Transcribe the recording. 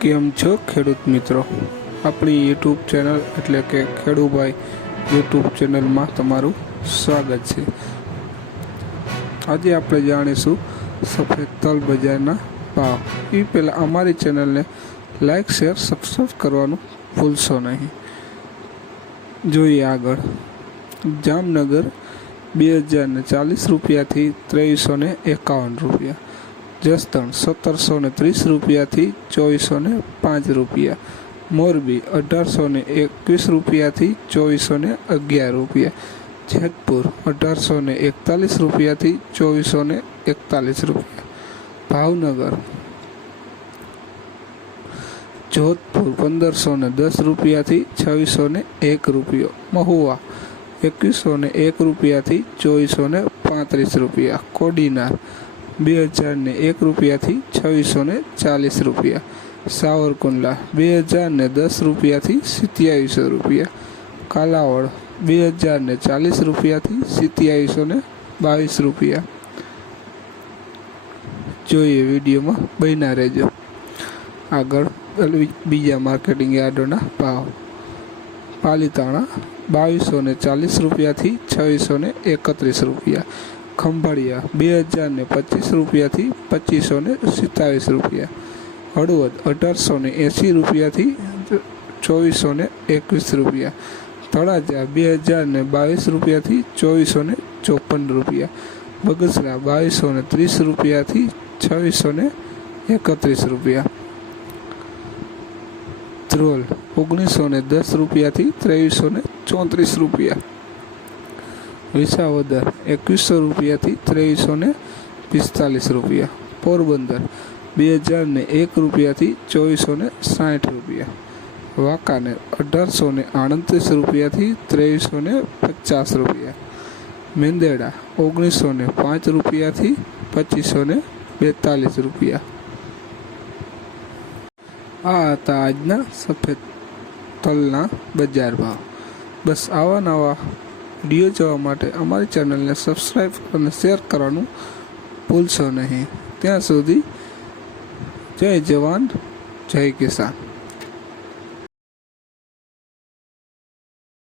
કેમ છો ખેડૂત મિત્રો? આપણી યુટ્યુબ ચેનલ એટલે કે ખેડૂભાઈ યુટ્યુબ ચેનલમાં તમારું સ્વાગત છે। આજે આપણે જાણીશું સફેદ તલ બજારના ભાવ। એ પહેલાં અમારી ચેનલને લાઈક શેર સબસ્ક્રાઈબ કરવાનું ભૂલશો નહીં। જોઈએ આગળ। જામનગર 2040 રૂપિયાથી 2351 રૂપિયા, જસદણ 1730 રૂપિયાથી 2405 રૂપિયા, મોરબી 1821 રૂપિયાથી 2411 રૂપિયા, જેતપુર 1841 રૂપિયાથી 2441 રૂપિયા, ભાવનગર જોધપુર 1510 રૂપિયાથી 2601 રૂપિયો, મહુવા 2101 રૂપિયાથી 2435 રૂપિયા, કોડીનાર 2001 રૂપિયાથી 2640 રૂપિયા, સાવરકુંડલા 2010 રૂપિયાથી 2700 રૂપિયા, કાલાવડ 2040 રૂપિયાથી 2722 રૂપિયા। જોઈએ વિડીયોમાં બન્યા રહેજો। આગળ બીજા માર્કેટિંગ યાર્ડોના ભાવ। પાલીતાણા 2240 રૂપિયાથી 2631 રૂપિયા, ખંભાળિયા 2025 રૂપિયાથી 2527 રૂપિયા, હળવદ 1880 રૂપિયાથી 2421 રૂપિયા, તળાજા 2022 રૂપિયાથી 2454 રૂપિયા, બગસરા 2230 રૂપિયાથી 2631 રૂપિયા, ધ્રોલ 1910 રૂપિયાથી 2334 રૂપિયા, વિસાવદર 2100 રૂપિયાથી 2345 રૂપિયા, પોરબંદર 2001 રૂપિયાથી 2460 રૂપિયા, વાંકાનેર 1838 રૂપિયાથી 2350 રૂપિયા, મેંદેડા 1905 રૂપિયાથી 2542 રૂપિયા। આ હતા આજના સફેદ તલના બજાર ભાવ। બસ આવા નવા વિડીયો જોવા માટે અમારી ચેનલને સબસ્ક્રાઈબ અને શેર કરવાનું ભૂલશો નહીં। ત્યાં સુધી જય જવાન જય કિસાન।